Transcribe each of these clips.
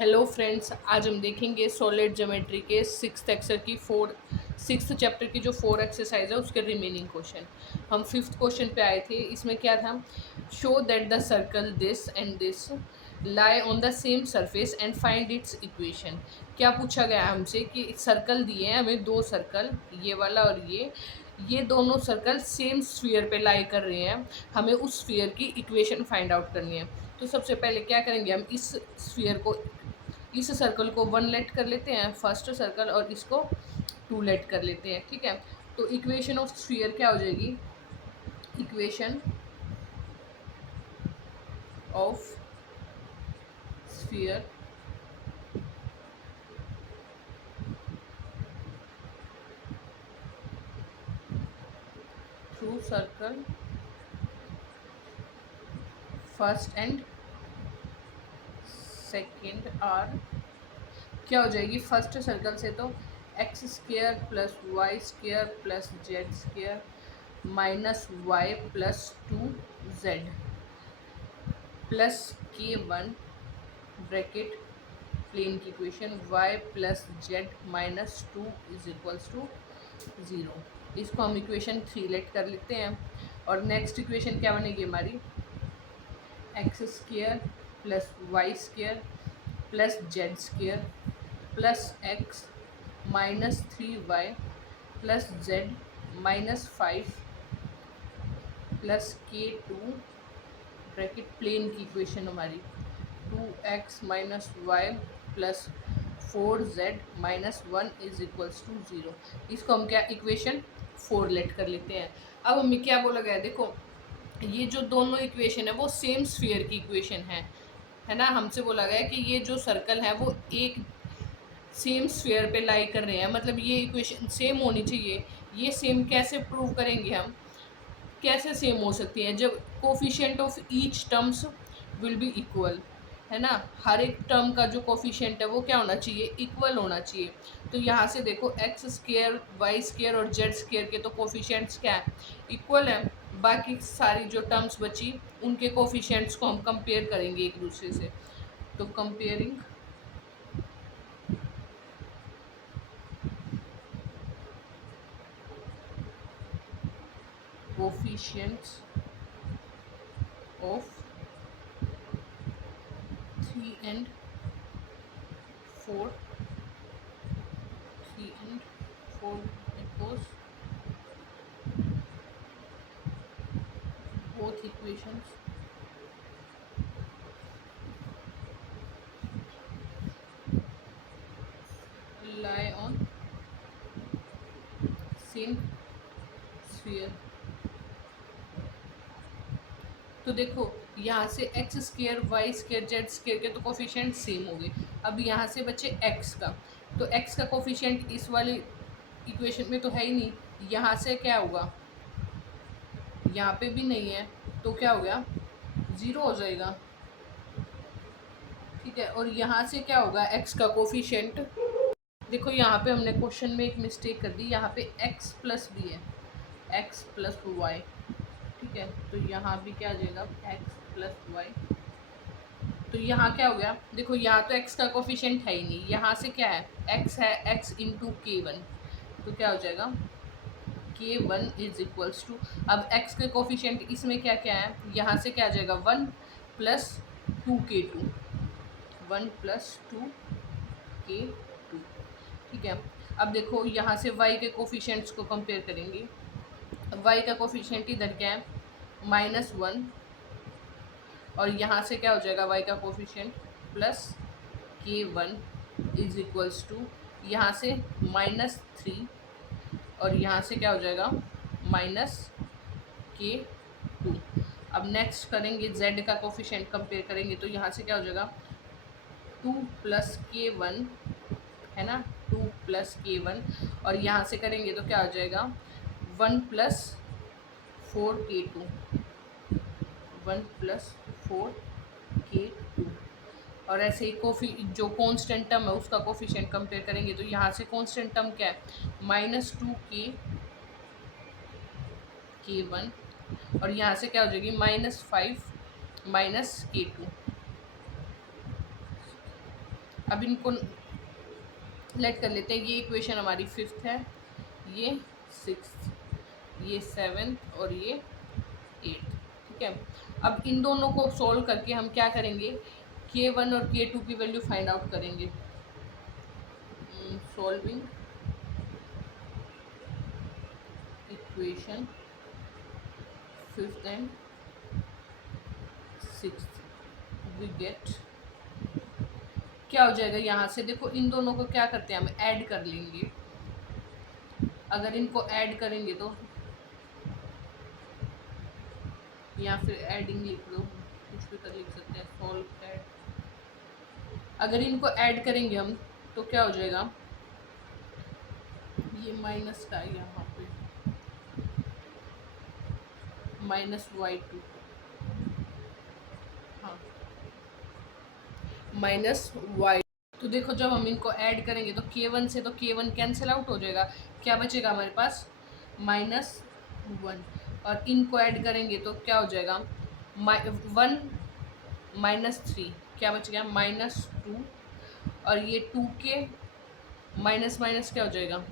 Hello friends, आज हम देखेंगे सॉलिड ज्योमेट्री के सिक्स्थ चैप्टर की जो 4 एक्सरसाइज है उसके रिमेनिंग क्वेश्चन। हम फिफ्थ क्वेश्चन पे आए थे। इसमें क्या था? Show that the circle this and this lie on the same surface and find its equation. क्या पूछा गया हमसे कि सर्कल दिए हैं हमें, दो सर्कल, ये वाला और ये दोनों सर्कल सेम स्फीयर पे लाई कर रहे हैं। हमें उस स्फीयर की इक्वेशन फाइंड आउट करनी है। तो सबसे पहले क्या करेंगे, हम इस सर्कल को 1 लेट कर लेते हैं, फर्स्ट सर्कल, और इसको 2 लेट कर लेते हैं। ठीक है, तो इक्वेशन ऑफ स्फीयर क्या हो जाएगी? Equation of sphere through circle first and second are क्या हो जाएगी? फर्स्ट सर्कल से तो x square plus Y square plus Z square minus Y plus 2z plus k1 bracket plane की equation y plus Z minus 2 is equals to 0। इसको हम equation 3 late कर लेते हैं। और नेक्स्ट इक्वेशन क्या बनेगी हमारी? X square plus Y square plus Z square plus X minus 3y plus Z minus 5 plus k2 bracket plane की इक्वेशन हमारी 2x minus Y plus 4z minus 1 is equals to 0। इसको हम क्या equation 4 late कर लेते हैं। अब हमें क्या बोला गया है? देखो, ये जो दोनों इक्वेशन है वो सेम स्फीयर की इक्वेशन है ना। हमसे बोला गया है कि ये जो सर्कल है वो एक सेम स्फीयर पे लाई कर रहे हैं, मतलब ये इक्वेशन सेम होनी चाहिए। ये सेम कैसे प्रूव करेंगे हम? कैसे सेम हो सकती हैं? जब coefficient of each terms will be equal, है ना। हर एक टर्म का जो कोफिशिएंट है वो क्या होना चाहिए? इक्वल होना चाहिए। तो यहाँ से देखो, एक्स स्क्र वाई स्क्र और जेड स्क्र के तो कोफिशिएंट्स क्या है? इक्वल है। बाकी सारी जो टर्म्स बची उनके कोफिशिएंट्स को हम कंपेयर करेंगे एक दूसरे से। तो comparing coefficients of 3 and 4, 3 and 4 equals both equations lie on same sphere। तो देखो, यहाँ से X square Y square Z square के तो कोफिशिएंट सेम हो गए। अब यहाँ से बचे एक्स का, तो एक्स का कोफिशिएंट इस वाली इक्वेशन में तो है ही नहीं। यहाँ से क्या होगा? यहाँ पे भी नहीं है, तो क्या हो गया? 0 हो जाएगा। ठीक है, और यहाँ से क्या होगा? एक्स का कोफिशिएंट, देखो यहाँ पे हमने क्वेश्चन में एक मिस्टेक कर दी। यहाँ पे x प्लस भी है, x प्लस वाई। ठीक है, तो यहाँ भी क्या आ जाएगा? x plus Y. तो यहाँ क्या हो गया? देखो, यहाँ तो x का कोफिशिएंट है ही नहीं। यहाँ से क्या है? x है, x इंटू k1, तो क्या हो जाएगा? k1 इज इक्वल्स टू, अब x के कोफिशिएंट इसमें क्या क्या है? यहाँ से क्या आ जाएगा? 1 प्लस 2k2, 1 प्लस 2k2। ठीक है, अब देखो यहाँ से y के कोफिशिएंट्स को कंपेयर करेंगे। y का कोफिशिएंट इधर क्या है? -1, और यहाँ से क्या हो जाएगा? y का coefficient plus k1 is equals to, यहाँ से -3, और यहाँ से क्या हो जाएगा? -k2। अब नेक्स्ट करेंगे z का कोफिशिएंट कंपेयर करेंगे, तो यहाँ से क्या हो जाएगा? 2 प्लस k1, है ना, 2 प्लस k1, और यहाँ से करेंगे तो क्या हो जाएगा? 1 प्लस 4k2, 1 प्लस 4k2। और ऐसे ही जो कांस्टेंट टर्म है उसका कोफिशिएंट कंपेयर करेंगे, तो यहाँ से कांस्टेंट टर्म क्या है? -2k1, और यहाँ से क्या हो जाएगी? -5 -k2। अब इनको लेट कर लेते हैं। ये इक्वेशन हमारी 5th है, ये 6th, ये 7th और ये 8th। ठीक है, अब इन दोनों को सॉल्व करके हम क्या करेंगे, K1 और K2 की वैल्यू फाइंड आउट करेंगे। Solving equation 5th and 6th we get, क्या हो जाएगा यहाँ से, देखो इन दोनों को क्या करते हैं हम ऐड कर लेंगे। अगर इनको ऐड करेंगे तो, या फिर एडिंग लिख लो, कुछ भी कर लिख सकते हैं, सॉल्व ऐड। अगर इनको ऐड करेंगे हम तो क्या हो जाएगा, ये माइनस का यहाँ पे -y2, हाँ -y। तो देखो जब हम इनको ऐड करेंगे तो K1 से तो K1 कैंसिल आउट हो जाएगा, क्या बचेगा हमारे पास -1, और इनको ऐड करेंगे तो क्या हो जाएगा 1 -3, क्या बच गया -2, और ये 2 के माइनस माइनस क्या हो जाएगा,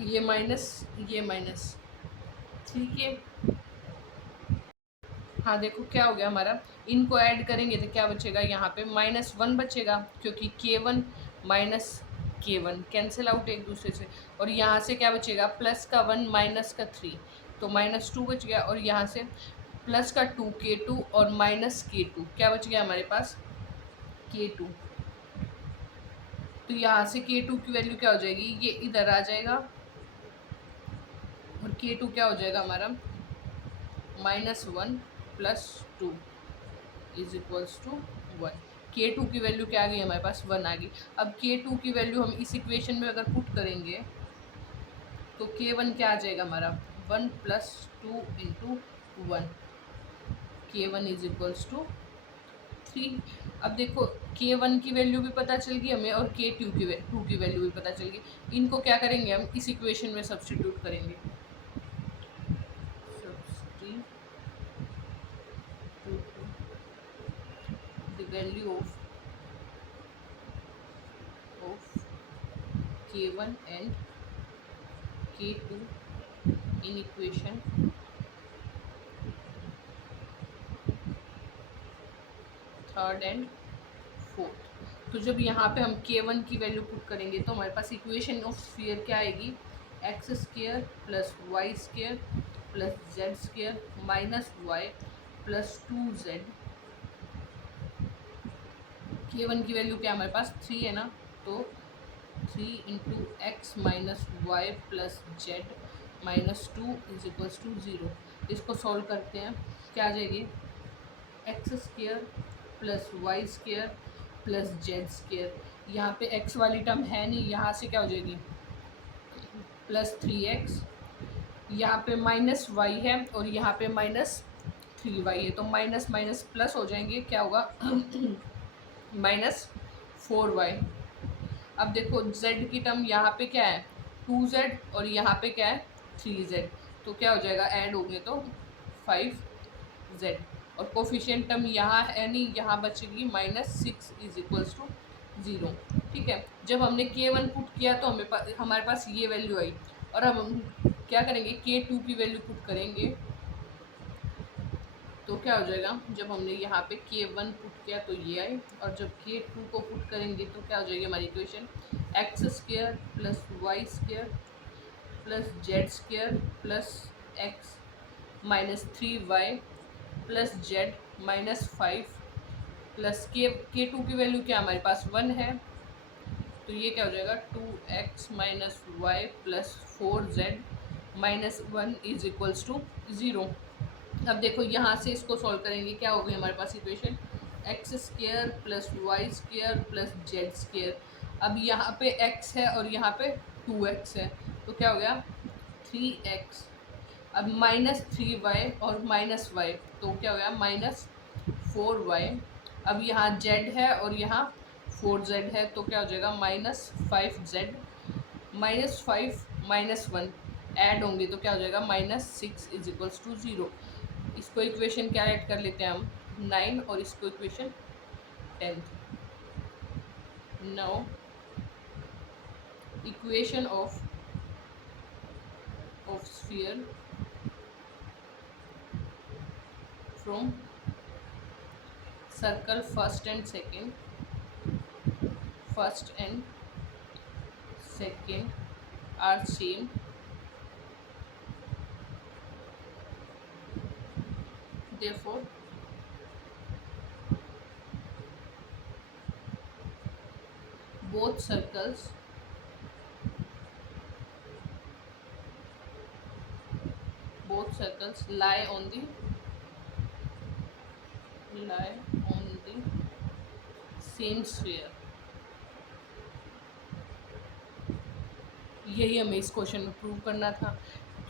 ये माइनस 3 के, हाँ देखो क्या हो गया हमारा, इनको ऐड करेंगे तो क्या बचेगा यहाँ पे -1 बचेगा, क्योंकि K1 minus K1 cancel out एक दूसरे से, और यहाँ से क्या बचेगा प्लस का 1 माइनस का 3, तो -2 बच गया, और यहाँ से प्लस का 2 K2 और माइनस K2, क्या बच गया हमारे पास K2। तो यहाँ से K2 की वैल्यू क्या हो जाएगी, ये इधर आ जाएगा, और K2 क्या हो जाएगा हमारा -1 + 2 = 1। K2 की वैल्यू क्या आ गई हमारे पास 1 आ गई। अब K2 की वैल्यू हम इस इक्वेशन में अगर पुट करेंगे तो K1 क्या आ जाएगा हमारा 1 + 2 × 1, K1 = 3। अब देखो K1 की वैल्यू भी पता चल गई हमें, और K2 की वैल्यू भी पता चल गई। इनको क्या करेंगे हम इस इक्वेशन में सब्स्टिट्यूट करेंगे, the value of K1 and K2 in equation 3rd and 4th। तो जब यहाँ पे हम K1 की वैल्यू पुट करेंगे तो हमारे पास इक्वेशन ऑफ स्फीयर क्या आएगी, x² + y² + z² - y + 2z। K1 की वैल्यू क्या हमारे पास 3 है ना, तो 3 × x - y + z - 2 = 0। इसको सॉल्व करते हैं, क्या आ जाएगी x² + y² + z²। यहाँ पे x वाली टर्म है नहीं, यहाँ से क्या हो जाएगी +3x, यहाँ पे -y है और यहाँ पे -3y है, तो माइनस माइनस प्लस हो जाएंगे, क्या होगा -4y। अब देखो z की टर्म यहाँ पे क्या है 2z और यहाँ पे क्या है 3z, तो क्या हो जाएगा ऐड होंगे तो 5z, और कोफिशिएंट टर्म यहाँ है नहीं, यहाँ बचेगी -6 = 0। ठीक है, जब हमने K1 पुट किया तो हमारे पास ये वैल्यू आई, और अब हम क्या करेंगे K2 की वैल्यू पुट करेंगे तो क्या हो जाएगा, जब हमने यहाँ पे K1 पुट किया तो ये आई, और जब K2 को पुट करेंगे तो क्या हो जाएगी हमारी equation x² + y² + z² + x - 3y + z -5 plus K2 की वैल्यू क्या हमारे पास 1 है, तो ये क्या हो जाएगा 2x - y + 4z -1 = 0। अब देखो यहाँ से इसको सॉल्व करेंगे, क्या हो गई हमारे पास इक्वेशन x² + y² + z²। अब यहाँ पे x है और यहाँ पे 2x है, तो क्या हो गया 3x। अब -3y और -y, तो क्या हो गया -4y। अब यहाँ z है और यहाँ 4z है, तो क्या हो जाएगा -5z। -5 - 1 ऐड होंगे तो क्या हो जाएगा -6 = 0। इसको इक्वेशन क्या ऐड कर लेते हैं हम 9, और इसको equation 10। Now equation of sphere from circle first and second are same, therefore both circles lie on the same sphere। यही हमें इस क्वेश्चन में प्रूव करना था,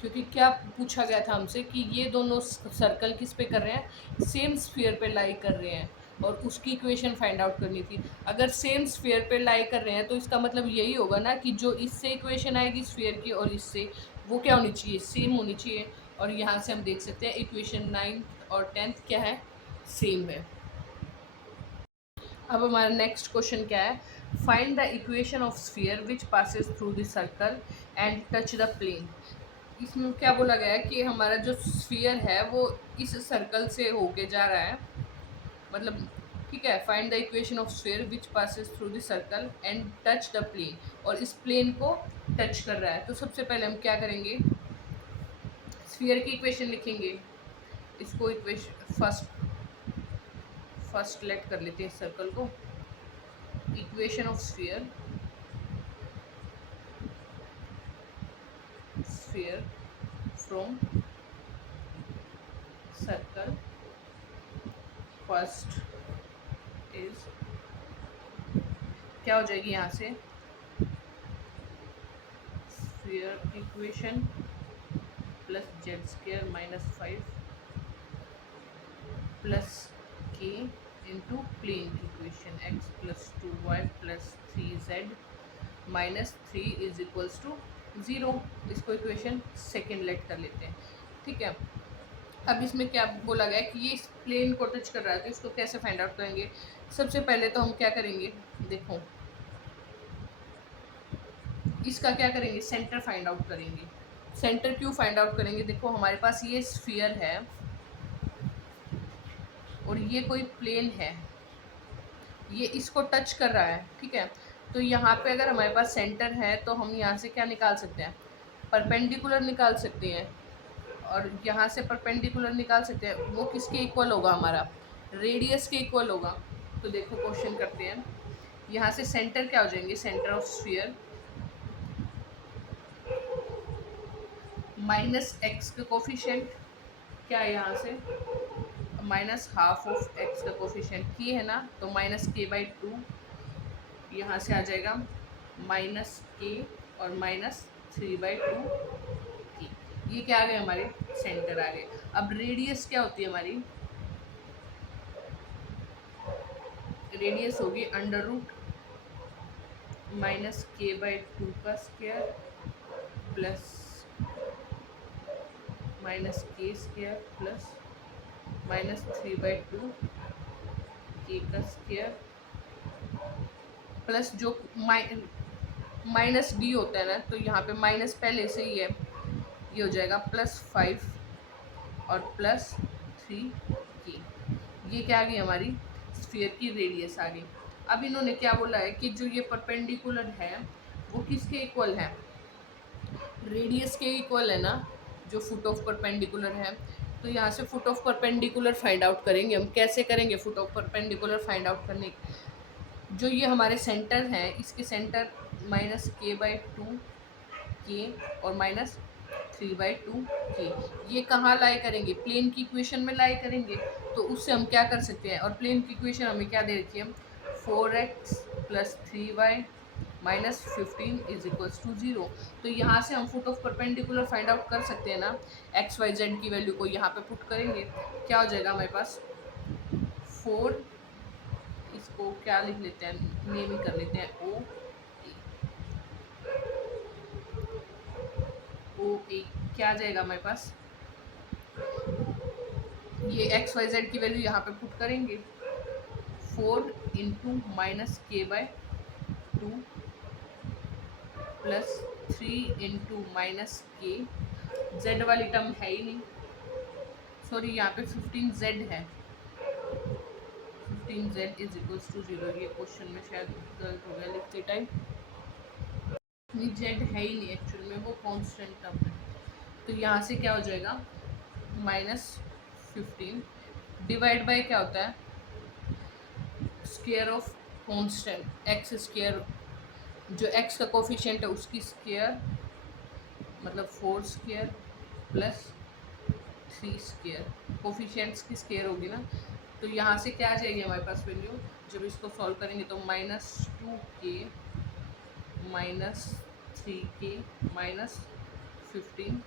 क्योंकि क्या पूछा गया था हमसे कि ये दोनों सर्कल किस पे कर रहे हैं, सेम स्फीयर पे लाई कर रहे हैं, और उसकी इक्वेशन फाइंड आउट करनी थी। अगर सेम स्फीयर पे लाई कर रहे हैं तो इसका मतलब यही होगा ना कि जो इससे इक्वेशन आएगी स्फीयर की और इससे, वो क्या होनी चाहिए, सेम होनी चाहिए। और यहाँ से हम देख सकते हैं इक्वेशन 9th और 10th क्या है, सेम है। अब हमारा नेक्स्ट क्वेश्चन क्या है, find the equation of sphere which passes through the circle and touch the plane. इसमें क्या बोला गया है कि हमारा जो स्फीयर है वो इस सर्कल से होके जा रहा है, मतलब ठीक है। Find the equation of sphere which passes through the circle and touch the plane, और इस प्लेन को टच कर रहा है। तो सबसे पहले हम क्या करेंगे, स्फीयर की इक्वेशन लिखेंगे। इसको इक्वेशन फर्स्ट लेट कर लेते हैं सर्कल को। Equation of sphere from circle first is, क्या हो जाएगी यहाँ से, sphere equation plus Z square minus 5 plus K into plane की equation X plus 2y plus 3z minus 3 is equals to 0। इसको इक्वेशन सेकेंड लेट कर लेते हैं, ठीक है। अब इसमें क्या बोला गया है कि ये इस प्लेन को टच कर रहा है, तो इसको कैसे फाइंड आउट करेंगे। सबसे पहले तो हम क्या करेंगे, देखो इसका क्या करेंगे, सेंटर फाइंड आउट करेंगे। सेंटर क्यों फाइंड आउट करेंगे, देखो हमारे पास ये स्फीयर है और ये कोई प्लेन है, ये इसको टच कर रहा है, ठीक है। तो यहाँ पे अगर हमारे पास सेंटर है तो हम यहाँ से क्या निकाल सकते हैं, परपेंडिकुलर निकाल सकते हैं, और यहाँ से परपेंडिकुलर निकाल सकते हैं। वो किसके इक्वल होगा, हमारा रेडियस के इक्वल होगा। तो देखो क्वेश्चन करते हैं, यहाँ से सेंटर क्या हो जाएंगे, centre of sphere minus x का कोफिशिएंट, क्या है यहाँ से माइनस हाफ ऑफ एक्स का कोफिशिएंट की है ना, तो माइनस के बाई 2, यहाँ से आ जाएगा माइनस के और माइनस 3/2 की। ये क्या आ गए, हमारे सेंटर आ गए। अब रेडियस क्या होती है हमारी, रेडियस होगी under root minus k by 2 का स्क्वायर प्लस माइनस के स्क्वायर प्लस माइनस 3/2 के का स्क्वायर प्लस जो माइनस डी होता है ना, तो यहाँ पे माइनस पहले से ही है, ये हो जाएगा प्लस 5 और प्लस 3 की। ये क्या आ गई, हमारी स्फीयर की रेडियस आ गई। अब इन्होंने क्या बोला है कि जो ये परपेंडिकुलर है वो किसके इक्वल है, रेडियस के इक्वल है ना, जो फुट ऑफ परपेंडिकुलर है। तो यहाँ से foot of perpendicular find out करेंगे हम। कैसे करेंगे foot of perpendicular find out करने, जो ये हमारे सेंटर हैं इसके सेंटर माइनस के बाई 2 के और माइनस 3/2 के, ये कहाँ लाई करेंगे, प्लेन की इक्वेशन में लाई करेंगे। तो उससे हम क्या कर सकते हैं, और प्लेन की इक्वेशन हमें क्या दे रखी है, 4x plus 3y minus 15 is equals to 0। तो यहाँ से हम foot of perpendicular find out कर सकते हैं ना, एक्स वाई जेड की वैल्यू को यहाँ पे पुट करेंगे, क्या हो जाएगा हमारे पास 4, इसको क्या लिख लेते हैं, नेम ही कर लेते हैं ओ ए, क्या आ जाएगा हमारे पास, ये एक्स वाई जेड की वैल्यू यहाँ पे पुट करेंगे, 4 इंटू माइनस के by two plus 3 into minus के, जेड वाली टर्म है ही नहीं, सॉरी यहाँ पे 15z है, 15z इज इक्वल्स टू 0। ये क्वेश्चन में शायद गलत हो गया लिखते टाइम, नहीं जेड है ही नहीं एक्चुअल में, वो कांस्टेंट टर्म है। तो यहाँ से क्या हो जाएगा -15 डिवाइड बाय क्या होता है square of constant x square, जो एक्स का कोफिशिएंट है उसकी स्क्वायर, मतलब 4 स्क्वायर प्लस 3 स्क्वायर, कोफिशिएंट्स की स्क्वायर होगी ना। तो यहाँ से क्या आ जाएगी हमारे पास वैल्यू, जब इसको सॉल्व करेंगे तो -2k -3k -15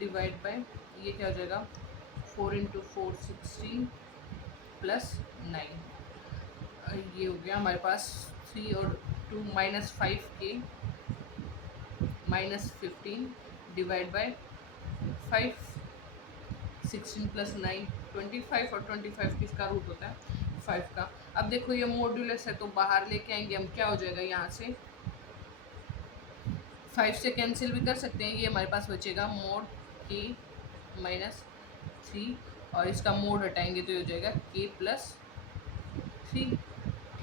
डिवाइड बाय ये क्या हो जाएगा 4 इंटू 4 16 प्लस 9, ये हो गया हमारे पास 3 और 2 -5k -15 डिवाइड बाय 5, 16 प्लस 9 25, और 25 किसका रूट होता है 5 का। अब देखो ये मॉड्यूलस है तो बाहर लेके आएंगे हम, क्या हो जाएगा यहाँ से 5 से कैंसिल भी कर सकते हैं, ये हमारे पास बचेगा मोड k -3, और इसका मोड हटाएंगे तो ये हो जाएगा k + 3,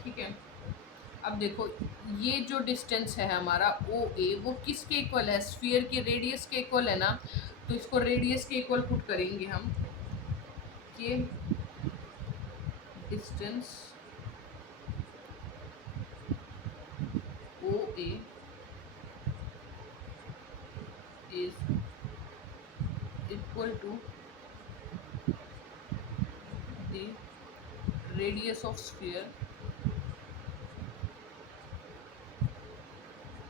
ठीक है। अब देखो ये जो डिस्टेंस है हमारा ओ ए, वो किसके इक्वल है, स्फीयर के रेडियस के इक्वल है ना, तो इसको रेडियस के इक्वल पुट करेंगे हम, के distance O A is equal to the radius of sphere.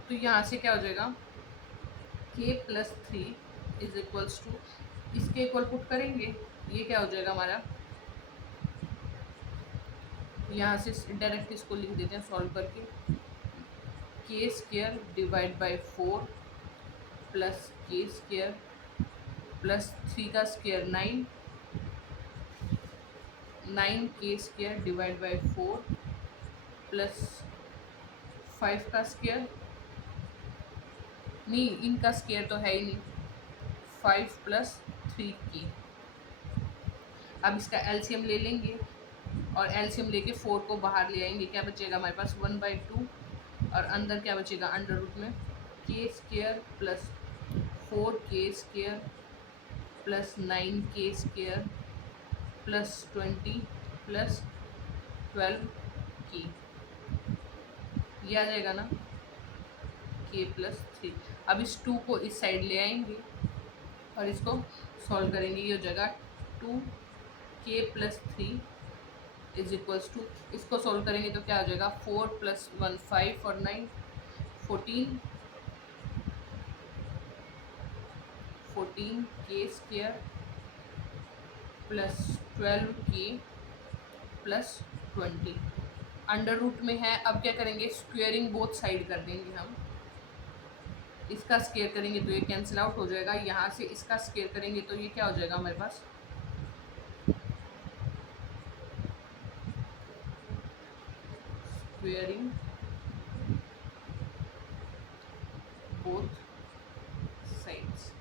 तो यहाँ से क्या हो जाएगा k + 3 इज इक्वल्स टू, इसके इक्वल पुट करेंगे, ये क्या हो जाएगा हमारा, यहाँ से डायरेक्ट इसको लिख देते हैं सॉल्व करके, k² divide by 4 plus k² plus 3 का square 9, 9k² divide by 4 plus 5 का स्क्वायर, नहीं इनका स्क्वायर तो है ही नहीं, 5 + 3k। अब इसका एलसीएम ले लेंगे, और एलसीएम लेके 4 को बाहर ले आएंगे, क्या बचेगा हमारे पास 1/2, और अंदर क्या बचेगा अंडर रूट में k² plus 4k² plus 9k² plus 20 plus 12k, ये आ जाएगा ना k + 3। अब इस 2 को इस साइड ले आएंगे और इसको सॉल्व करेंगे, ये हो जाएगा 2k + 3 इज इक्वल्स टू, इसको सॉल्व करेंगे तो क्या हो जाएगा 4 + 1 5 और 9 14, 14k² plus 12k plus 20 under root में है। अब क्या करेंगे स्क्वेयरिंग बोथ साइड कर देंगे हम, इसका स्क्वायर करेंगे तो ये कैंसिल आउट हो जाएगा, यहाँ से इसका स्क्वायर करेंगे तो ये क्या हो जाएगा हमारे पास स्क्वेयरिंग बोथ साइड्स,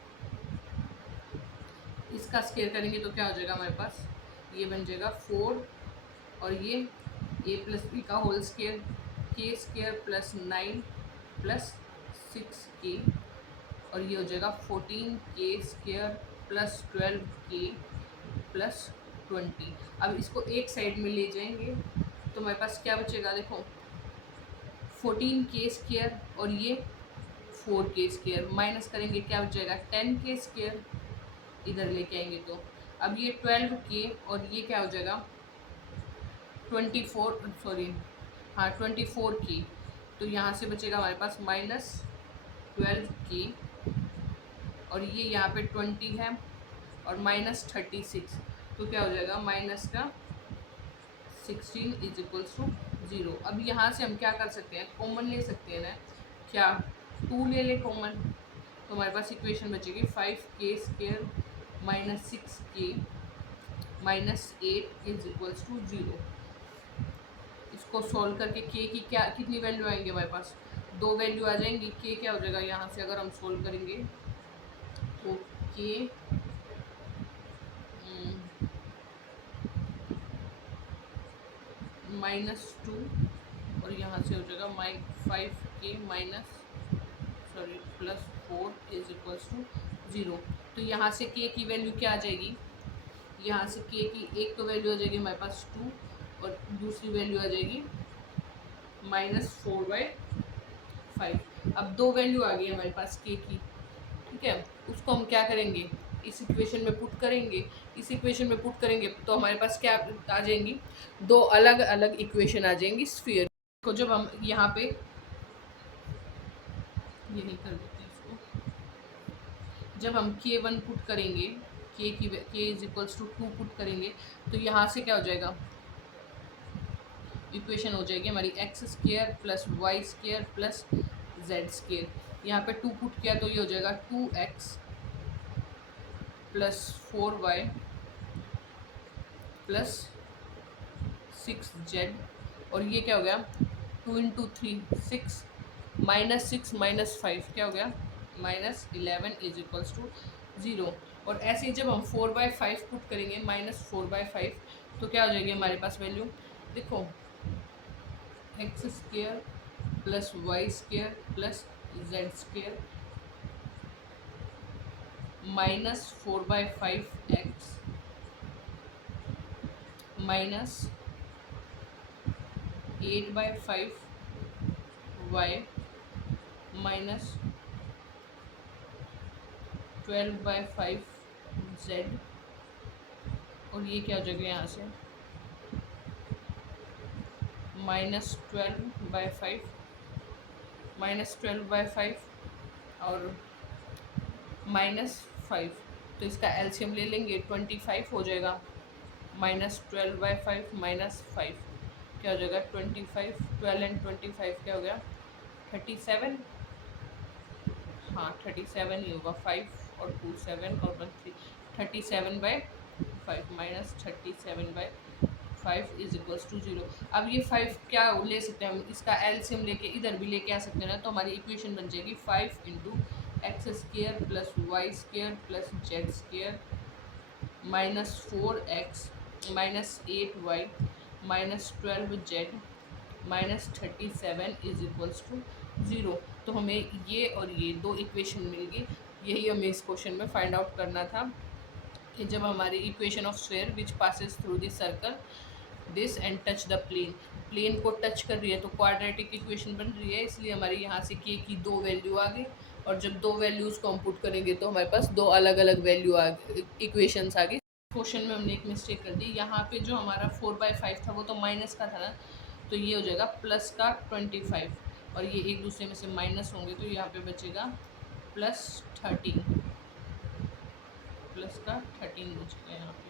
इसका स्क्वायर करेंगे तो क्या हो जाएगा हमारे पास, ये बन जाएगा 4 और ये a + b का होल स्क्वायर, k² प्लस 9 प्लस 6k, और ये हो जाएगा 14k² प्लस 12k प्लस 20। अब इसको एक साइड में ले जाएंगे तो हमारे पास क्या बचेगा, देखो 14k² और ये 4k² माइनस करेंगे क्या बचेगा 10k², इधर लेके आएंगे तो अब ये 12k और ये क्या हो जाएगा 24, सॉरी हाँ 24k, तो यहाँ से बचेगा हमारे पास -12k, और ये यहाँ पे 20 है और -36, तो क्या हो जाएगा माइनस का 16 इज इक्वल्स टू 0। अब यहाँ से हम क्या कर सकते हैं कॉमन ले सकते हैं ना, क्या 2 ले लें कॉमन, तो हमारे पास इक्वेशन बचेगी 5k² -6k -8 is equals to 0। इसको इसको सॉल्व करके के की क्या कितनी वैल्यू आएंगे हमारे पास, 2 वैल्यू आ जाएंगी। के क्या हो जाएगा यहाँ से अगर हम सोल्व करेंगे तो के -2 और यहाँ से हो जाएगा -5 के minus sorry +4 is equals to 0। तो यहाँ से के की वैल्यू क्या आ जाएगी, यहाँ से के की एक तो वैल्यू आ जाएगी हमारे पास 2 और दूसरी वैल्यू आ जाएगी -4/5। अब 2 वैल्यू आ गई हमारे पास के की, ठीक है। उसको हम क्या करेंगे, इस इक्वेशन में पुट करेंगे। इस इक्वेशन में पुट करेंगे तो हमारे पास क्या आ जाएंगी, 2 अलग अलग इक्वेशन आ जाएंगी स्फीयर को। जब हम यहाँ पे ये नहीं कर देते इसको, जब हम k1 पुट करेंगे, k is equals to 2 put करेंगे तो यहाँ से क्या हो जाएगा, इक्वेशन हो जाएगी हमारी x² plus Y square plus Z square. यहाँ पे 2 पुट किया तो ये हो जाएगा 2x plus 4y plus 6z और ये क्या हो गया 2 × 3 6 -6 -5 क्या हो गया -11 इज इक्वल्स टू 0। और ऐसे ही जब हम 4/5 पुट करेंगे -4/5 तो क्या हो जाएगी हमारे पास वैल्यू, देखो x² plus Y square plus Z square -4/5x minus 8/5y minus 12/5z और ये क्या हो जाएगा यहाँ से -12/5 और -5। तो इसका एलसीएम ले लेंगे 25 हो जाएगा, -12/5 -5 क्या हो जाएगा 25। 12 एंड 25 क्या हो गया 37, हाँ 37 ही होगा, 5 और 2 7 और 1 3 37/5 -37/5 इज इक्वल्स टू 0। अब ये 5 क्या ले सकते हैं हम, इसका एलसीएम लेके इधर भी लेके आ सकते हैं ना, तो हमारी इक्वेशन बन जाएगी 5 × x² plus Y square plus Z square -4x -8y -12z -37 is equals to 0। तो हमें ये और ये 2 इक्वेशन मिल गई। यही हमें इस क्वेश्चन में फाइंड आउट करना था कि जब हमारी equation of sphere which passes through this circle this and touch the plane को टच कर रही है तो क्वाड्रेटिक इक्वेशन बन रही है, इसलिए हमारी यहाँ से के की 2 वैल्यू आ गई। और जब 2 वैल्यूज़ को हम पुट करेंगे तो हमारे पास 2 अलग अलग वैल्यू आ गई, इक्वेशंस आ गई। क्वेश्चन में हमने एक मिस्टेक कर दी, यहाँ पे जो हमारा 4/5 था वो तो माइनस का था ना, तो ये हो जाएगा प्लस का 25 और ये एक दूसरे में से माइनस होंगे तो यहाँ पे बचेगा +13, प्लस का 13 बचेगा यहाँ पे।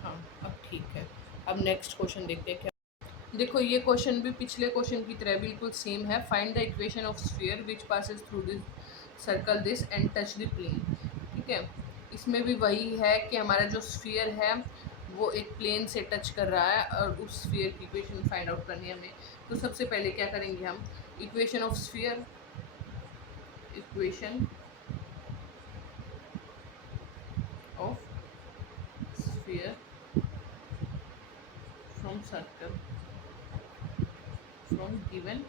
हाँ अब ठीक है। अब नेक्स्ट क्वेश्चन देखते हैं क्या। देखो ये क्वेश्चन भी पिछले क्वेश्चन की तरह बिल्कुल सेम है। Find the equation of sphere which passes through this circle this and touch the plane. ठीक है, इसमें भी वही है कि हमारा जो स्फीयर है वो एक प्लेन से टच कर रहा है और उस स्फीयर की इक्वेशन फाइंड आउट करनी है हमें। तो सबसे पहले क्या करेंगे हम, equation of sphere, equation of sphere from circle, from given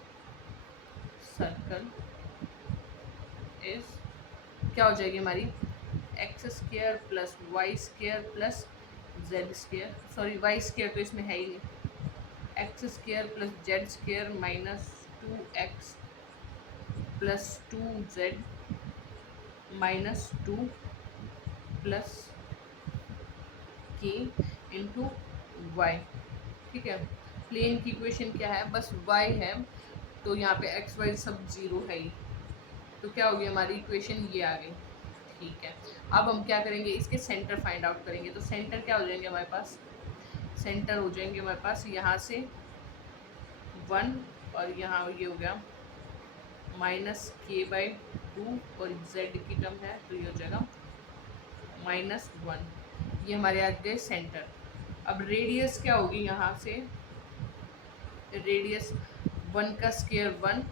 circle is क्या हो जाएगी हमारी x² plus Y square plus Z square, sorry Y square तो इसमें है ही नहीं, x² plus Z square -2x plus 2z -2 plus k into Y. ठीक है, प्लेन की इक्वेशन क्या है, बस y है तो यहाँ पे x y सब 0 है ही, तो क्या होगी हमारी इक्वेशन ये आ गई। ठीक है, अब हम क्या करेंगे, इसके सेंटर फाइंड आउट करेंगे। तो सेंटर क्या हो जाएंगे हमारे पास, सेंटर हो जाएंगे हमारे पास यहाँ से 1 और यहाँ ये हो गया -k/2 और z की टर्म है तो ये हो जाएगा -1। ये हमारे आ गए सेंटर। अब रेडियस क्या होगी यहाँ से, रेडियस 1 का स्क्वायर 1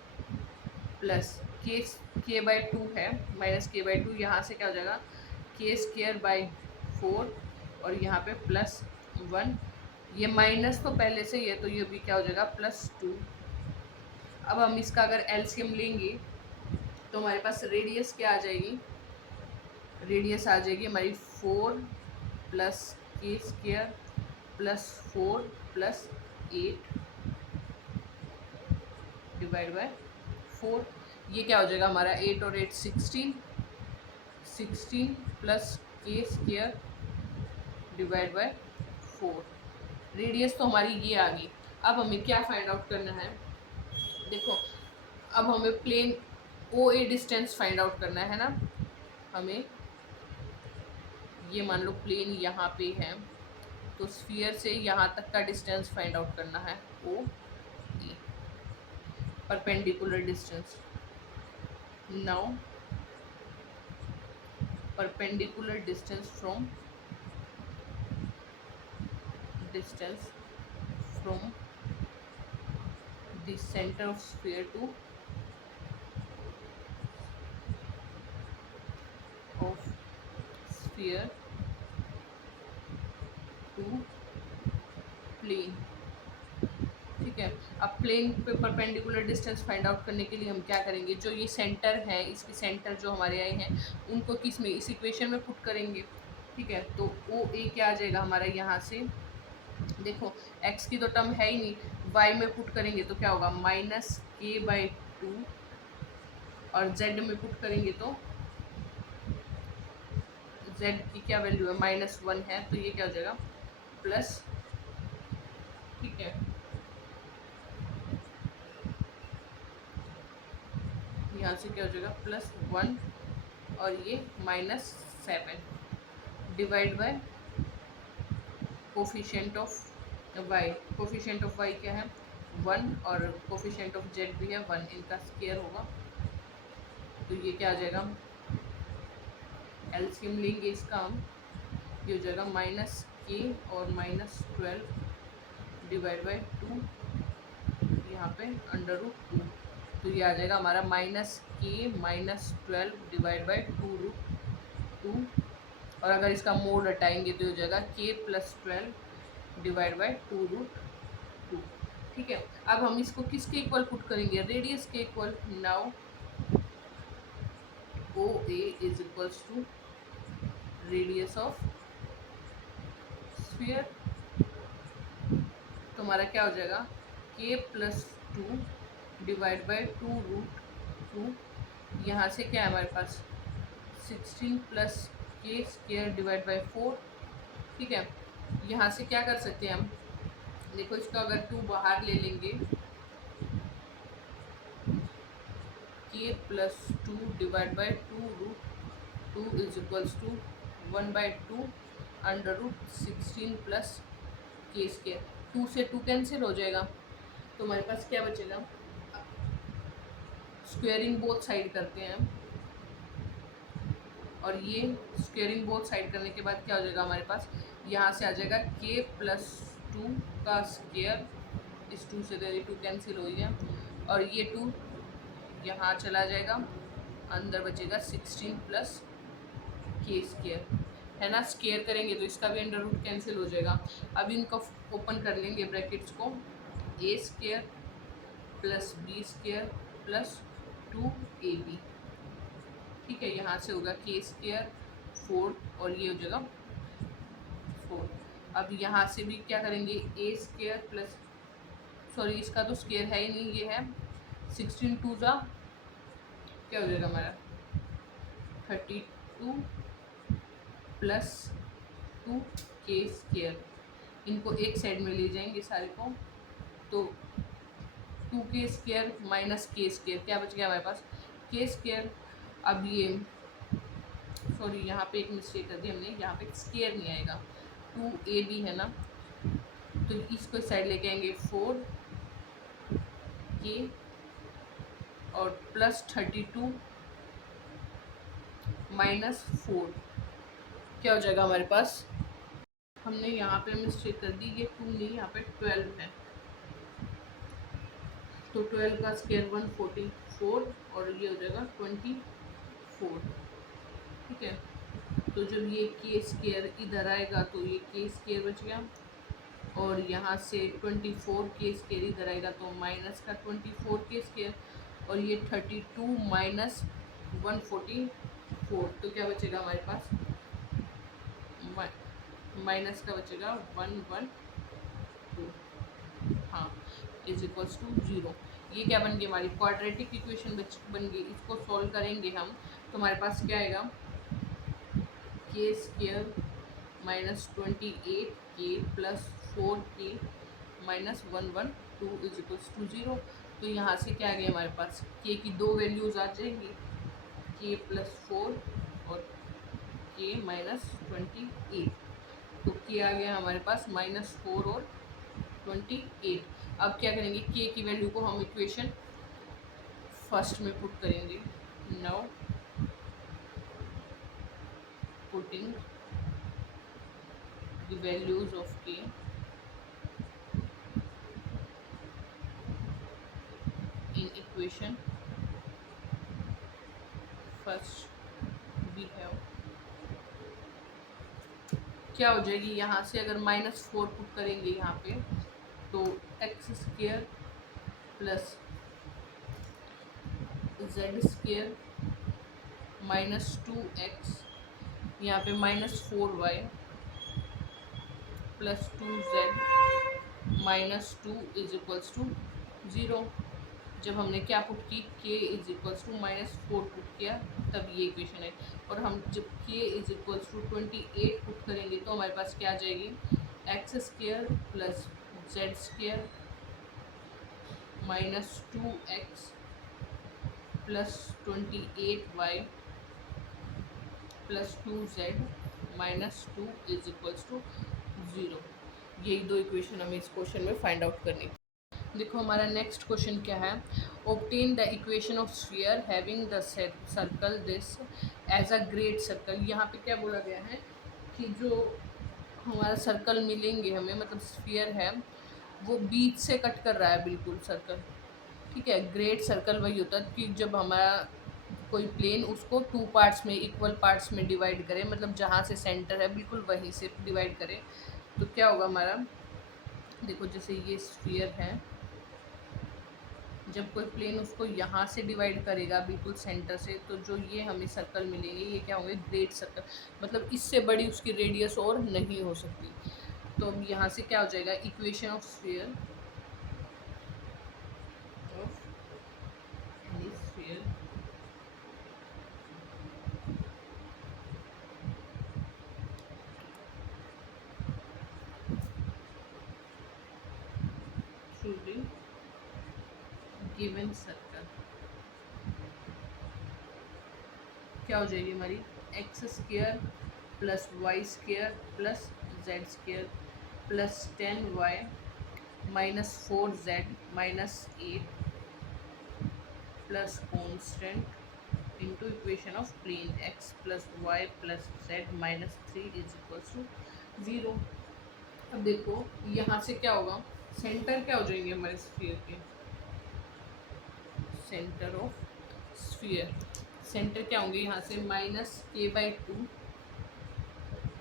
प्लस के बाई 2 है माइनस के बाई 2, यहाँ से क्या हो जाएगा के स्क्वायर बाई 4 और यहाँ पे प्लस 1, ये माइनस तो पहले से ही है तो ये भी क्या हो जाएगा +2। अब हम इसका अगर एलसीएम लेंगे तो हमारे पास रेडियस क्या आ जाएगी, रेडियस आ जाएगी हमारी 4 plus k square plus 4 plus 8 divide by 4, ये क्या हो जाएगा हमारा 8 और 8 16 plus k square divide by 4। Radius तो हमारी ये आ गई। अब हमें क्या फाइंड आउट करना है, देखो अब हमें plane O A distance find out करना है ना। हमें ये मान लो प्लेन यहाँ पे है तो स्फीयर से यहाँ तक का डिस्टेंस फाइंड आउट करना है O A, perpendicular distance. Now perpendicular distance from the center of sphere to plane. ठीक है, अब प्लेन पे परपेंडिकुलर डिस्टेंस फाइंड आउट करने के लिए हम क्या करेंगे, जो ये सेंटर है इसके सेंटर जो हमारे आए हैं उनको किस में, इस इक्वेशन में पुट करेंगे। ठीक है, तो ओ ए क्या आ जाएगा हमारा, यहाँ से देखो x की तो टर्म है ही नहीं, y में पुट करेंगे तो क्या होगा -k/2 और z में पुट करेंगे तो z की क्या वैल्यू है -1 है तो ये क्या हो जाएगा प्लस। ठीक है, यहाँ से क्या हो जाएगा +1 और ये -7 divide by coefficient of y। Coefficient of y क्या है 1 और कोफिशिएंट ऑफ z भी है 1, इनका स्क्वायर होगा तो ये क्या आ जाएगा, एलसीएम लेंगे इसका हम, ये हो जाएगा -k और -12 डिवाइड बाय 2, यहाँ पे √2 तो ये आ जाएगा हमारा -k -12 डिवाइड बाय 2√2 और अगर इसका मोड हटाएंगे तो हो जाएगा k + 12 डिवाइड बाय 2√2। ठीक है, अब हम इसको किसके इक्वल पुट करेंगे, रेडियस के equal. Now O A is equals to radius of sphere, तो हमारा क्या हो जाएगा k + 2 डिवाइड बाय 2√2, यहाँ से क्या है हमारे पास 16 plus k square divide by 4। ठीक है, यहाँ से क्या कर सकते हैं हम, देखो इसका अगर 2 बाहर ले लेंगे k + 2 divide by 2√2 is equals to 1/2 √16 plus k square. 2 से 2 कैंसिल हो जाएगा तो हमारे पास क्या बचेगा, स्क्वेयरिंग बोथ साइड करते हैं और ये स्क्वेयरिंग बोथ साइड करने के बाद क्या हो जाएगा हमारे पास, यहाँ से आ जाएगा k + 2 का स्क्वायर, इस 2 से 2 कैंसिल हो गया और ये 2 यहाँ चला जाएगा, अंदर बचेगा 16 प्लस के स्क्वायर है ना। स्क्वायर करेंगे तो इसका भी अंडर रूट कैंसिल हो जाएगा। अब इनको ओपन कर लेंगे ब्रैकेट्स को, a² + b² + 2ab। ठीक है, यहाँ से होगा k² 4 और ये हो जाएगा 4। अब यहाँ से भी क्या करेंगे a² प्लस, सॉरी इसका तो स्क्वायर है ही नहीं, ये है 16 2 जा क्या हो जाएगा हमारा 32 प्लस 2k²। इनको एक साइड में ले जाएंगे सारे को तो 2k² माइनस k², क्या बच गया हमारे पास k²। अब ये सॉरी यहाँ पे एक मिस्टेक कर दी हमने, यहाँ पे स्क्वायर नहीं आएगा, 2ab है ना तो इसको इस साइड लेके आएंगे 4k और प्लस 32 माइनस 4 क्या हो जाएगा हमारे पास, हमने यहाँ पे मिस्टेक कर दी, ये 2 नहीं यहाँ पे 12 है तो 12 का स्क्वायर 144 और ये हो जाएगा 24। ठीक है, तो जब ये के स्क्वायर इधर आएगा तो ये के स्क्वायर बच गया, और यहाँ से 24 के स्क्वायर इधर आएगा तो माइनस का 24 के स्क्वायर, और ये 32 माइनस 144, तो क्या बचेगा हमारे पास, माइनस का बचेगा 112, हाँ, इज इक्वल्स टू 0। ये क्या बन गई हमारी क्वाड्रेटिक इक्वेशन बन गई। इसको सॉल्व करेंगे हम तो हमारे पास क्या आएगा, के स्क्वायर माइनस 28 के प्लस 4 के माइनस 112 इज इक्वल्स टू 0। तो यहाँ से क्या आ गया हमारे पास, के की दो वैल्यूज आ जाएंगी, के प्लस 4 और के माइनस 28। तो के आ गया हमारे पास -4 और 28। अब क्या करेंगे, के की वैल्यू को हम इक्वेशन फर्स्ट में पुट करेंगे। Now putting the values of k in equation first we have, क्या हो जाएगी, यहाँ से अगर -4 पुट करेंगे यहाँ पे तो x square plus Z square -2x, यहाँ पे -4y plus 2z -2 is equals to 0। जब हमने क्या पुट की, k is equals to -4 put किया तब ये इक्वेशन है। और हम जब k is equals to 28 put करेंगे तो हमारे पास क्या आ जाएगी, x square plus Z square -2x plus 28y plus 2z -2 is equals to 0। यही दो इक्वेशन हमें इस क्वेश्चन में फाइंड आउट करनी। देखो हमारा नेक्स्ट क्वेश्चन क्या है, obtain the equation of sphere having the circle this as a great circle. यहाँ पे क्या बोला गया है कि जो हमारा सर्कल मिलेंगे हमें, मतलब स्फीयर है वो बीच से कट कर रहा है बिल्कुल सर्कल। ठीक है, ग्रेट सर्कल वही होता है कि जब हमारा कोई प्लेन उसको 2 पार्ट्स में, इक्वल पार्ट्स में डिवाइड करे, मतलब जहाँ से सेंटर है बिल्कुल वहीं से डिवाइड करे। तो क्या होगा हमारा, देखो जैसे ये स्फीयर है, जब कोई प्लेन उसको यहाँ से डिवाइड करेगा बिल्कुल सेंटर से, तो जो ये हमें सर्कल मिलेंगे ये क्या होंगे, ग्रेट सर्कल, मतलब इससे बड़ी उसकी रेडियस और नहीं हो सकती। तो अब यहाँ से क्या हो जाएगा, equation of sphere of any sphere through the given circle क्या हो जाएगी हमारी, x square plus y square plus Z square plus 10y -4z -8 plus constant into equation of plane x plus y plus z -3 is equals to 0। अब देखो यहाँ से क्या होगा, सेंटर क्या हो जाएंगे हमारे स्फीयर के, सेंटर ऑफ स्फीयर, सेंटर क्या होंगे यहाँ से -k/2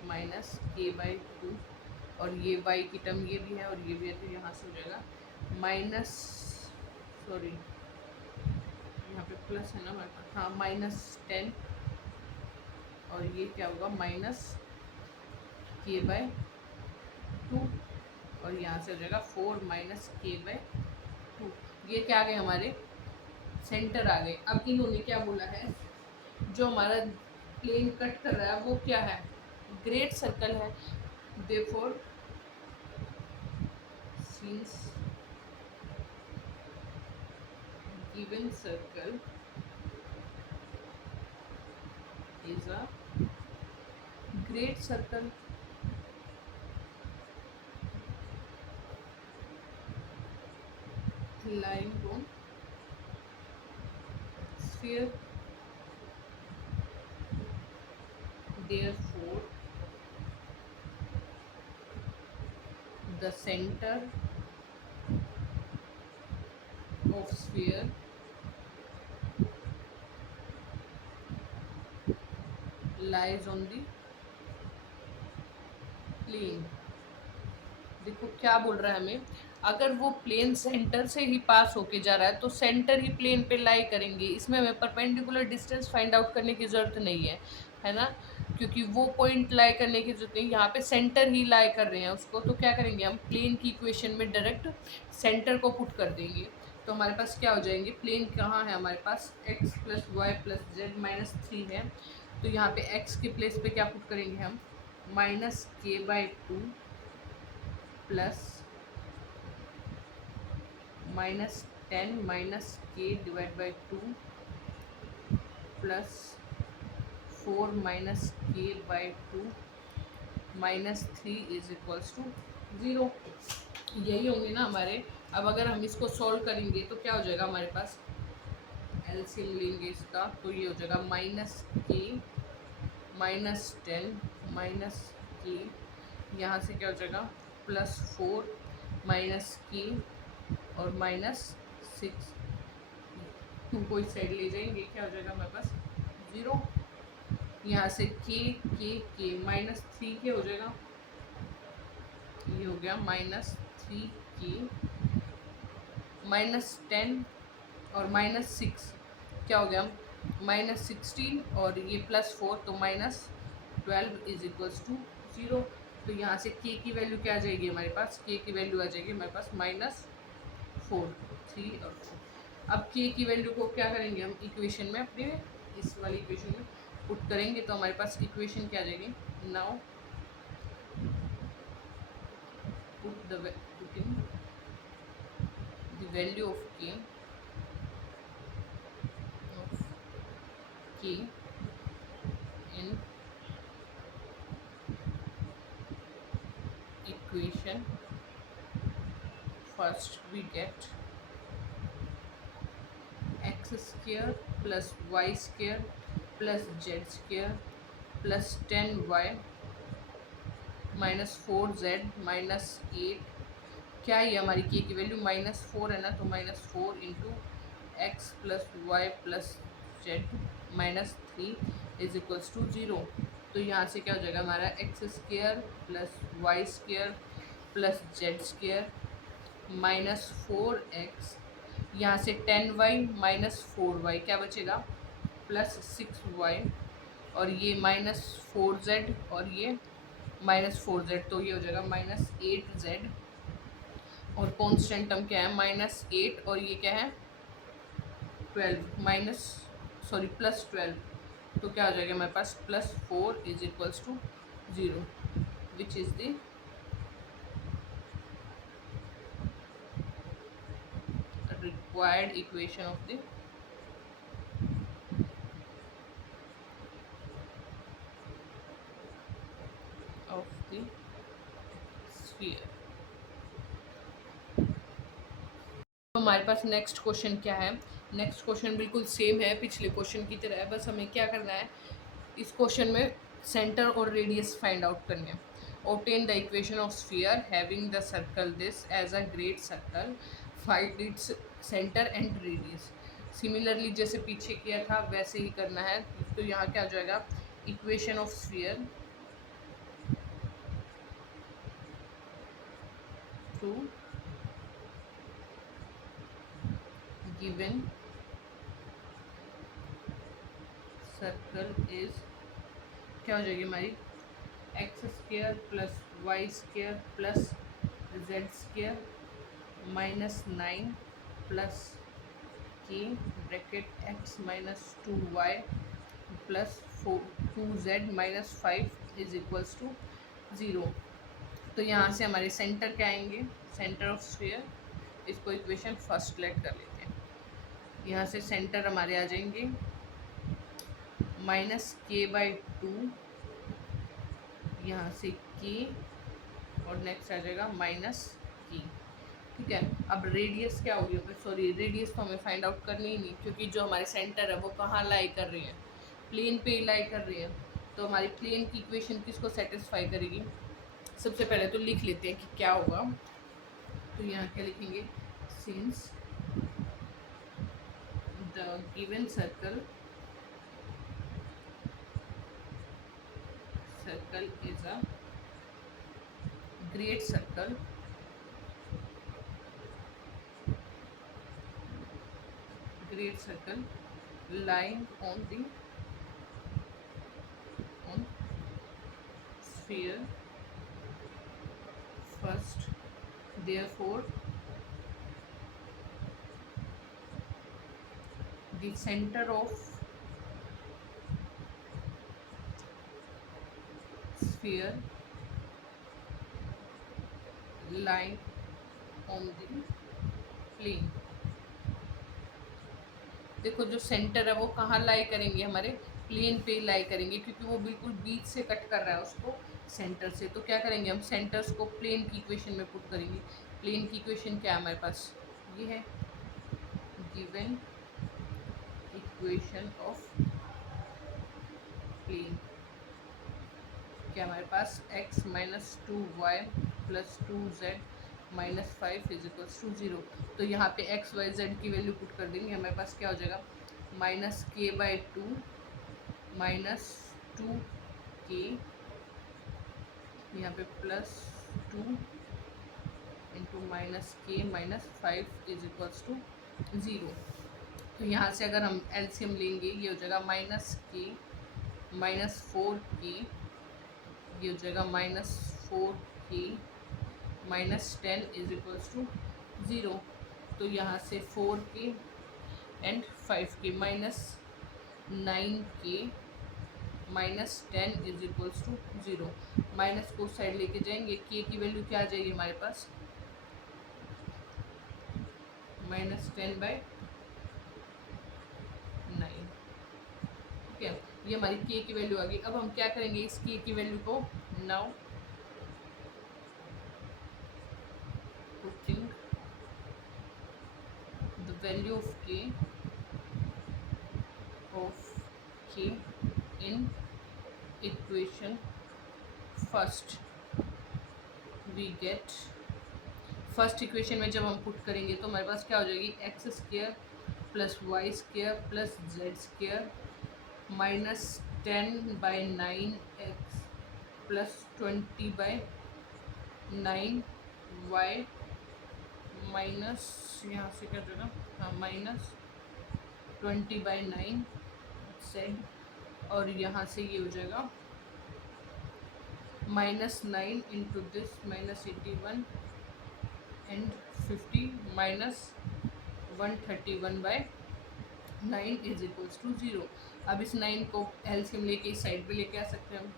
-k/2, और ये y की टर्म ये भी है और ये भी है, तो यहाँ से हो जाएगा माइनस, सॉरी यहाँ पे प्लस है ना हमारे पास, हाँ -10, और ये क्या होगा -k/2, और यहाँ से हो जाएगा 4 -k/2। ये क्या आ गए हमारे सेंटर आ गए। अब इन्होंने क्या बोला है, जो हमारा प्लेन कट कर रहा है वो क्या है, ग्रेट सर्कल है। Therefore since given circle is a great circle, lying on sphere, therefore the center of of sphere lies on the plane। देखो क्या बोल रहा है हमें, अगर वो प्लेन सेंटर से ही पास होके जा रहा है तो सेंटर ही प्लेन पे लाई करेंगे, इसमें हमें परपेंडिकुलर डिस्टेंस फाइंड आउट करने की ज़रूरत नहीं है ना, क्योंकि वो पॉइंट लाई करने की जरूरत नहीं, यहाँ पे सेंटर ही लाई कर रहे हैं उसको, तो क्या करेंगे हम प्लेन की इक्वेशन में डायरेक्ट सेंटर को पुट कर देंगे। तो हमारे पास क्या हो जाएंगे, प्लेन कहाँ है हमारे पास, x plus y plus Z minus 3 है, तो यहाँ पे x के प्लेस पे क्या पुट करेंगे हम, minus k by 2 plus minus 10 minus k divide by 2 plus 4 minus k by 2 minus 3 is equals to 0। यही होंगे ना हमारे। अब अगर हम इसको सॉल्व करेंगे तो क्या हो जाएगा हमारे पास, एलसीएम लेंगे इसका तो ये हो जाएगा माइनस के माइनस 10 माइनस के, यहाँ से क्या हो जाएगा प्लस 4 माइनस के और माइनस 6, 2 को इस साइड ले जाएंगे, क्या हो जाएगा हमारे पास 0। यहाँ से के माइनस 3 के हो जाएगा, ये हो गया माइनस 3 के माइनस 10 और माइनस 6 क्या हो गया माइनस 16 और ये प्लस 4 तो माइनस 12 इज इक्वल्स टू 0। तो यहाँ से के की वैल्यू क्या आ जाएगी हमारे पास, के की वैल्यू आ जाएगी हमारे पास माइनस 4, 3 और 4। अब के की वैल्यू को क्या करेंगे हम इक्वेशन में, अपने इस वाली इक्वेशन में पुट करेंगे, तो हमारे पास इक्वेशन क्या आ जाएगी, now putting the value of k in equation, first we get x square plus y square plus z square plus 10y minus 4z minus 8, क्या है हमारी के की वैल्यू माइनस 4 है ना, तो minus 4 into x plus y plus Z minus 3 is equals to 0। तो यहाँ से क्या हो जाएगा हमारा x square plus y square plus z square minus 4x, यहाँ से 10y माइनस 4y क्या बचेगा प्लस 6y, और ये माइनस 4z और ये माइनस 4z, तो ये हो जाएगा माइनस 8z, और कॉन्स्टेंट टर्म क्या है माइनस 8 और ये क्या है 12 माइनस सॉरी प्लस 12, तो क्या हो जाएगा हमारे पास plus 4 is equals to 0, which is the required equation of the sphere। तो हमारे पास नेक्स्ट क्वेश्चन क्या है, नेक्स्ट क्वेश्चन बिल्कुल सेम है पिछले क्वेश्चन की तरह है, बस हमें क्या करना है इस क्वेश्चन में सेंटर और रेडियस फाइंड आउट करने हैं। obtain the equation of sphere having the circle this as a great circle, find its center and radius। Similarly जैसे पीछे किया था वैसे ही करना है, तो यहाँ क्या हो जाएगा equation of sphere to given circle is, क्या हो जाएगी हमारी x square plus y square plus z square minus 9 plus k bracket x minus 2y plus 2z minus 5 is equals to 0। तो यहाँ से हमारे सेंटर क्या आएंगे, सेंटर ऑफ स्फीयर, इसको इक्वेशन फर्स्ट लेट कर लेते हैं। यहाँ से सेंटर हमारे आ जाएंगे माइनस के बाई 2, यहाँ से के और नेक्स्ट आ जाएगा माइनस के, ठीक है। अब रेडियस क्या होगी, सॉरी रेडियस तो हमें फाइंड आउट करनी ही नहीं, क्योंकि जो हमारे सेंटर है वो कहाँ लाई कर रही है, प्लेन पे लाई कर रही है, तो हमारी प्लेन की इक्वेशन किसको सेटिस्फाई करेगी। सबसे पहले तो लिख लेते हैं कि क्या होगा, तो यहाँ क्या लिखेंगे, since the given circle is a great circle lying on sphere first. Therefore, the center of sphere lying on the plane. देखो जो सेंटर है वो कहाँ लाई करेंगे, हमारे प्लेन पे लाई करेंगे, क्योंकि वो बिल्कुल बीच से कट कर रहा है उसको सेंटर से। तो क्या करेंगे हम, सेंटर्स को प्लेन की इक्वेशन में पुट करेंगे। प्लेन की इक्वेशन क्या है हमारे पास, ये है गिवन इक्वेशन ऑफ प्लेन। क्या हमारे पास x minus 2y plus 2z minus 5 is equals to 0। तो यहाँ पे x y z की वैल्यू पुट कर देंगे, हमारे पास क्या हो जाएगा, minus k by 2 minus 2k, यहाँ पे plus 2 into minus k minus 5 is equals to 0। तो यहाँ से अगर हम एलसीएम लेंगे, ये हो जाएगा माइनस k माइनस 4k, ये हो जाएगा minus 4k minus 10 is equals to 0। तो यहाँ से 4k and 5k minus 9k minus 10 is equals to 0। Minus को साइड लेके जाएंगे, k की वैल्यू क्या आ जाएगी हमारे पास, माइनस 10 बाई 9। ठीक है, ये हमारी k की वैल्यू आ गई। अब हम क्या करेंगे, इस k की वैल्यू को now putting the value of k in equation first, we get first equation में जब हम पुट करेंगे तो हमारे पास क्या हो जाएगी, x square plus y square plus Z square minus 10 by 9x plus 20 by 9y minus, यहाँ से क्या जाएगा, हाँ माइनस 20 बाई 9z, और यहाँ से ये हो जाएगा minus 9 into this minus 81 and 50 minus 131 by 9 is equals to 0। अब इस 9 को एलसीएम लेके इस साइड पे लेके आ सकते हैं हम,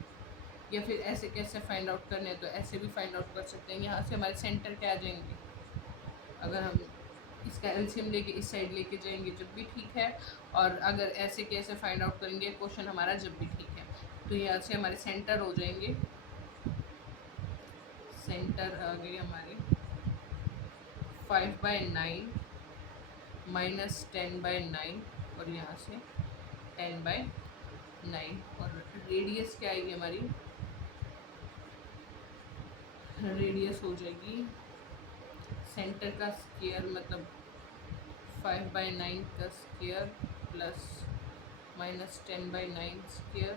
या फिर ऐसे कैसे फाइंड आउट करने हैं तो ऐसे भी फाइंड आउट कर सकते हैं। यहाँ से हमारे सेंटर क्या आ जाएंगे, अगर हम इसका एलसीएम लेके इस साइड लेके जाएंगे जब भी ठीक है, और अगर ऐसे कैसे फाइंड आउट करेंगे क्वेश्चन हमारा जब भी ठीक है। तो यहाँ से हमारे सेंटर हो जाएंगे, सेंटर आ गए हमारे 5 बाई 9 माइनस 10 बाई 9 और यहाँ से 10 बाई 9, और रेडियस क्या आएगी हमारी, रेडियस हो जाएगी सेंटर का स्क्वायर मतलब 5 बाई 9 का square plus minus 10 by 9 square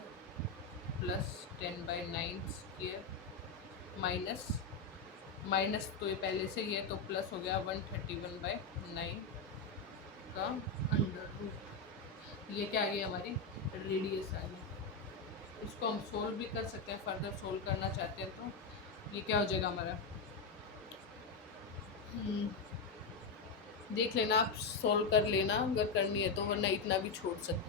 plus 10 by 9 square minus minus, तो ये पहले से ही है तो प्लस हो गया 131 बाई 9 का अंडर रूट। ये क्या आ गई हमारी रेडियस आ गई। इसको हम सोल्व भी कर सकते हैं, फर्दर सोल्व करना चाहते हैं तो ये क्या हो जाएगा हमारा, देख लेना आप, सोल्व कर लेना अगर करनी है तो, वरना इतना भी छोड़ सकते हैं।